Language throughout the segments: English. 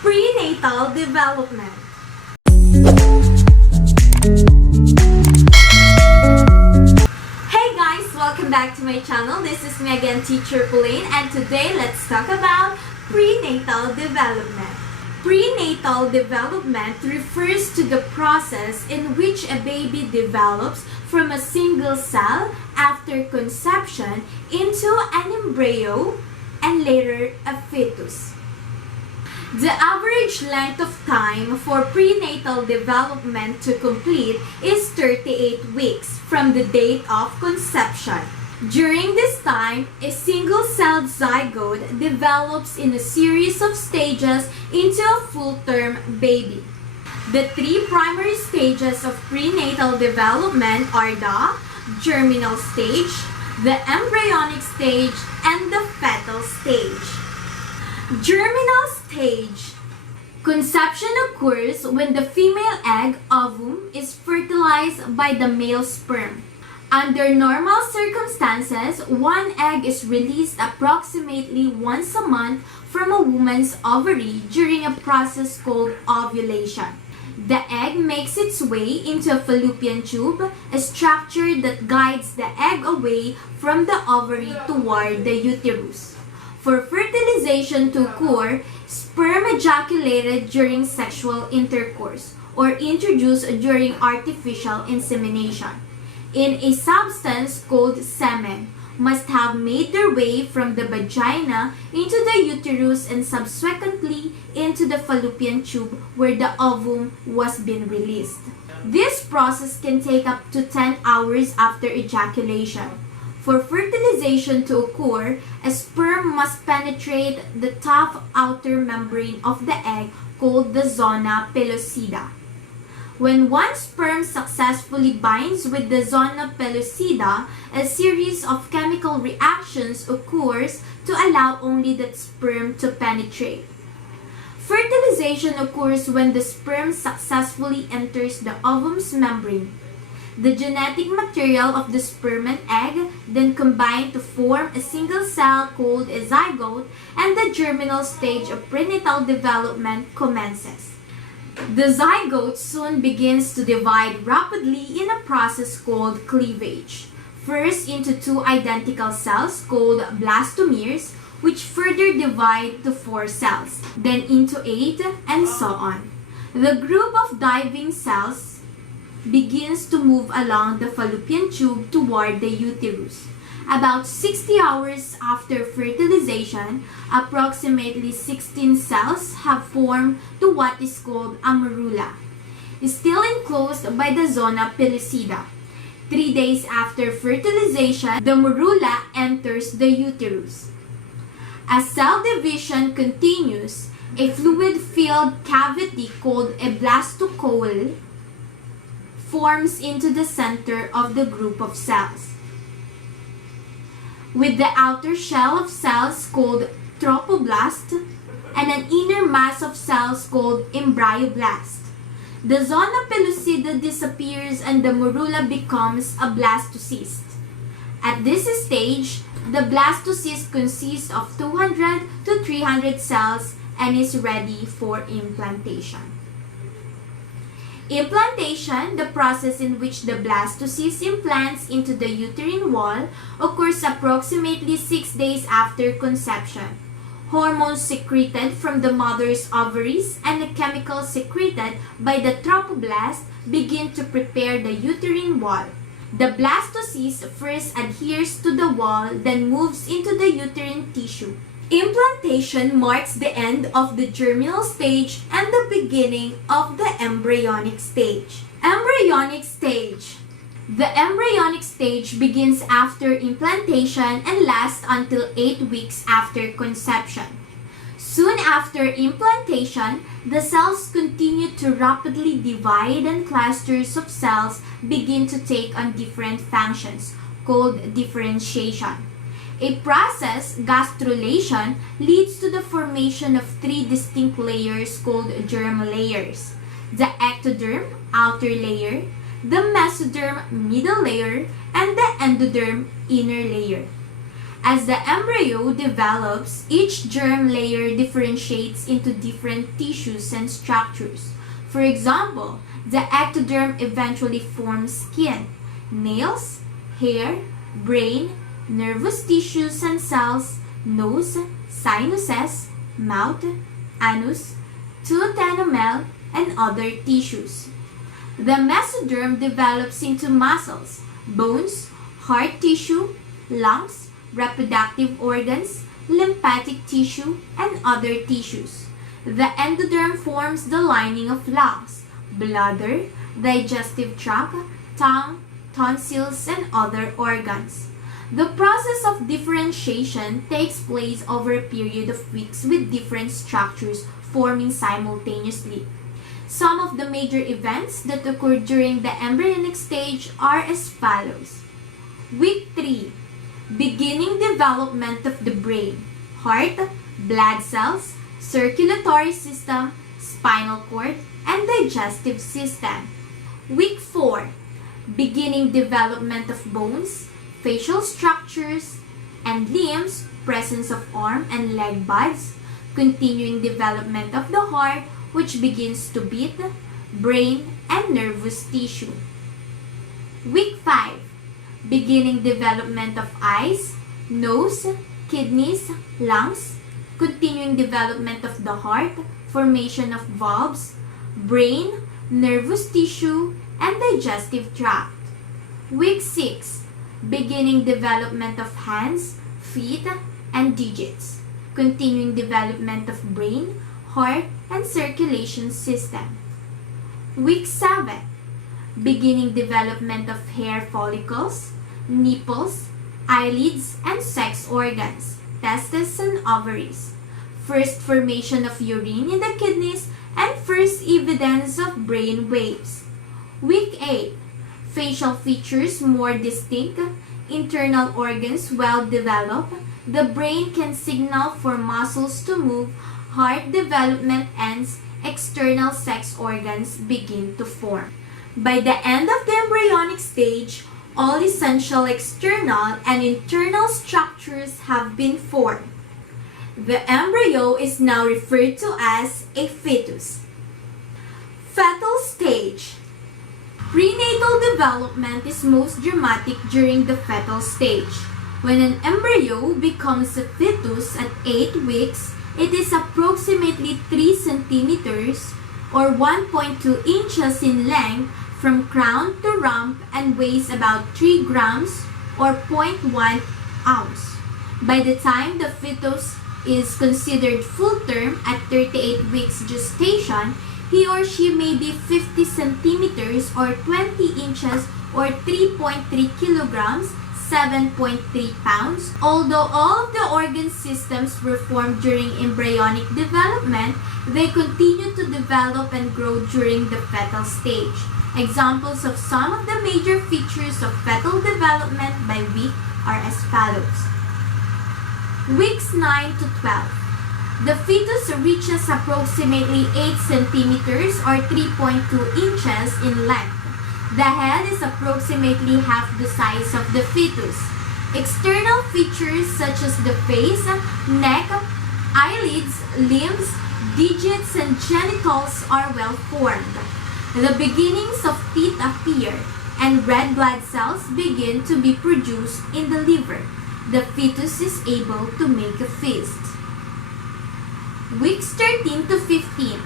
Prenatal development. Hey guys! Welcome back to my channel. This is me again, Teacher Pauline, and today let's talk about prenatal development. Prenatal development refers to the process in which a baby develops from a single cell after conception into an embryo and later a fetus. The average length of time for prenatal development to complete is 38 weeks from the date of conception. During this time, a single-celled zygote develops in a series of stages into a full-term baby. The three primary stages of prenatal development are the germinal stage, the embryonic stage, and the fetal stage. Germinal stage. Conception occurs when the female egg ovum is fertilized by the male sperm. Under normal circumstances, one egg is released approximately once a month from a woman's ovary during a process called ovulation. The egg makes its way into a fallopian tube, a structure that guides the egg away from the ovary toward the uterus. For fertilization to occur, sperm ejaculated during sexual intercourse or introduced during artificial insemination in a substance called semen must have made their way from the vagina into the uterus and subsequently into the fallopian tube where the ovum was being released. This process can take up to 10 hours after ejaculation. For fertilization to occur, a sperm must penetrate the tough outer membrane of the egg called the zona pellucida. When one sperm successfully binds with the zona pellucida, a series of chemical reactions occurs to allow only that sperm to penetrate. Fertilization occurs when the sperm successfully enters the ovum's membrane. The genetic material of the sperm and egg then combine to form a single cell called a zygote, and the germinal stage of prenatal development commences. The zygote soon begins to divide rapidly in a process called cleavage. First into two identical cells called blastomeres, which further divide to 4 cells, then into 8, and so on. The group of diving cells begins to move along the fallopian tube toward the uterus. About 60 hours after fertilization, approximately 16 cells have formed to what is called a morula, still enclosed by the zona pellucida. 3 days after fertilization, the morula enters the uterus. As cell division continues, a fluid-filled cavity called a blastocoel forms into the center of the group of cells, with the outer shell of cells called trophoblast and an inner mass of cells called embryoblast. The zona pellucida disappears and the morula becomes a blastocyst. At this stage, the blastocyst consists of 200 to 300 cells and is ready for implantation. Implantation, the process in which the blastocyst implants into the uterine wall, occurs approximately 6 days after conception. Hormones secreted from the mother's ovaries and the chemicals secreted by the trophoblast begin to prepare the uterine wall. The blastocyst first adheres to the wall, then moves into the uterine tissue. Implantation marks the end of the germinal stage and the beginning of the embryonic stage. Embryonic stage. The embryonic stage begins after implantation and lasts until 8 weeks after conception. Soon after implantation, the cells continue to rapidly divide and clusters of cells begin to take on different functions, called differentiation. A process, gastrulation, leads to the formation of 3 distinct layers called germ layers: the ectoderm, outer layer, the mesoderm, middle layer, and the endoderm, inner layer. As the embryo develops, each germ layer differentiates into different tissues and structures. For example, the ectoderm eventually forms skin, nails, hair, brain, nervous tissues and cells, nose, sinuses, mouth, anus, tooth enamel, and other tissues. The mesoderm develops into muscles, bones, heart tissue, lungs, reproductive organs, lymphatic tissue, and other tissues. The endoderm forms the lining of lungs, bladder, digestive tract, tongue, tonsils, and other organs. The process of differentiation takes place over a period of weeks with different structures forming simultaneously. Some of the major events that occur during the embryonic stage are as follows. Week 3. Beginning development of the brain, heart, blood cells, circulatory system, spinal cord, and digestive system. Week 4. Beginning development of bones, facial structures, and limbs, presence of arm and leg buds, continuing development of the heart, which begins to beat, brain, and nervous tissue. Week 5. Beginning development of eyes, nose, kidneys, lungs, continuing development of the heart, formation of valves, brain, nervous tissue, and digestive tract. Week 6. Beginning development of hands, feet, and digits, continuing development of brain, heart, and circulation system. Week 7. Beginning development of hair follicles, nipples, eyelids, and sex organs, testes and ovaries. First formation of urine in the kidneys and first evidence of brain waves. Week 8. Facial features more distinct, internal organs well developed, the brain can signal for muscles to move, heart development ends, external sex organs begin to form. By the end of the embryonic stage, all essential external and internal structures have been formed. The embryo is now referred to as a fetus. Fetal stage. Prenatal development is most dramatic during the fetal stage. When an embryo becomes a fetus at 8 weeks, it is approximately 3 centimeters or 1.2 inches in length from crown to rump and weighs about 3 grams or 0.1 ounce. By the time the fetus is considered full term at 38 weeks gestation, he or she may be 50 centimeters or 20 inches or 3.3 kilograms, 7.3 pounds. Although all of the organ systems were formed during embryonic development, they continue to develop and grow during the fetal stage. Examples of some of the major features of fetal development by week are as follows. Weeks 9 to 12. The fetus reaches approximately 8 centimeters or 3.2 inches in length. The head is approximately half the size of the fetus. External features such as the face, neck, eyelids, limbs, digits, and genitals are well formed. The beginnings of teeth appear, and red blood cells begin to be produced in the liver. The fetus is able to make a fist. Weeks 13 to 15.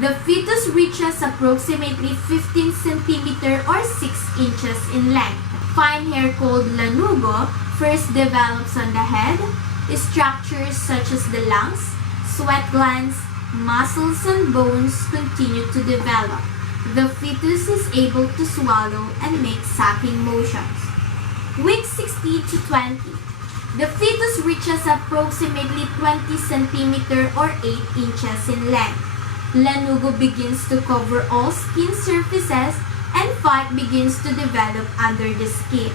The fetus reaches approximately 15 centimeters or 6 inches in length. Fine hair called lanugo first develops on the head. Structures such as the lungs, sweat glands, muscles, and bones continue to develop. The fetus is able to swallow and make sucking motions. Week 16 to 20. The fetus reaches approximately 20 centimeters or 8 inches in length. Lanugo begins to cover all skin surfaces and fat begins to develop under the skin.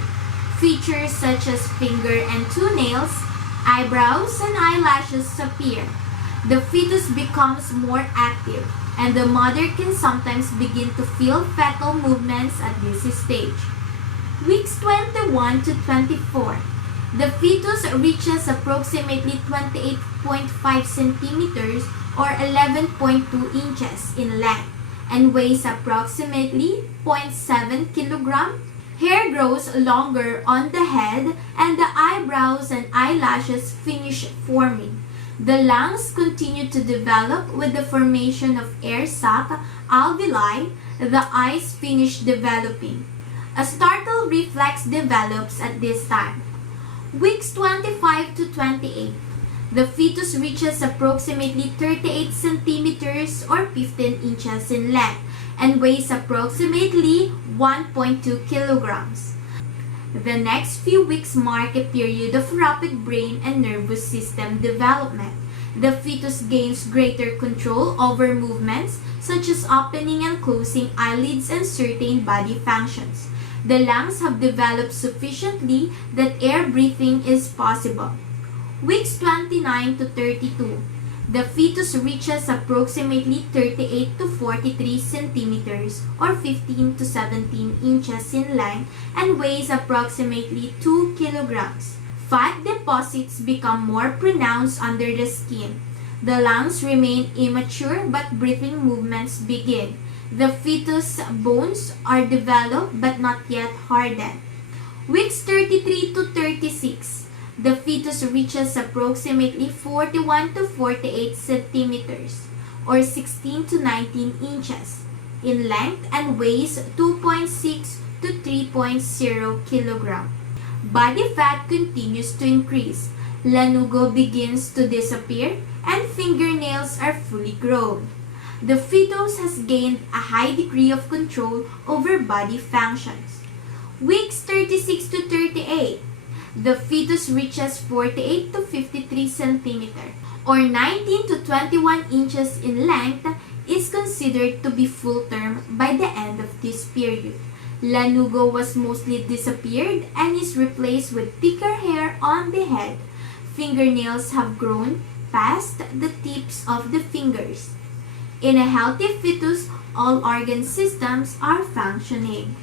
Features such as finger and toenails, eyebrows, and eyelashes appear. The fetus becomes more active, and the mother can sometimes begin to feel fetal movements at this stage. Weeks 21 to 24. The fetus reaches approximately 28.5 centimeters or 11.2 inches in length and weighs approximately 0.7 kilogram. Hair grows longer on the head and the eyebrows and eyelashes finish forming. The lungs continue to develop with the formation of air sac alveoli. The eyes finish developing. A startle reflex develops at this time. Weeks 25 to 28. The fetus reaches approximately 38 centimeters or 15 inches in length and weighs approximately 1.2 kilograms. The next few weeks mark a period of rapid brain and nervous system development. The fetus gains greater control over movements such as opening and closing eyelids and certain body functions. The lungs have developed sufficiently that air breathing is possible. Weeks 29 to 32. The fetus reaches approximately 38 to 43 centimeters or 15 to 17 inches in length and weighs approximately 2 kilograms. Fat deposits become more pronounced under the skin. The lungs remain immature but breathing movements begin. The fetus bones are developed but not yet hardened. Weeks 33 to 36. The fetus reaches approximately 41 to 48 centimeters or 16 to 19 inches in length and weighs 2.6 to 3.0 kilogram. Body fat continues to increase. Lanugo begins to disappear and fingernails are fully grown. The fetus has gained a high degree of control over body functions. Weeks 36 to 38. The fetus reaches 48 to 53 centimeters or 19 to 21 inches in length is considered to be full term by the end of this period. Lanugo was mostly disappeared and is replaced with thicker hair on the head. Fingernails have grown past the tips of the fingers. In a healthy fetus, all organ systems are functioning.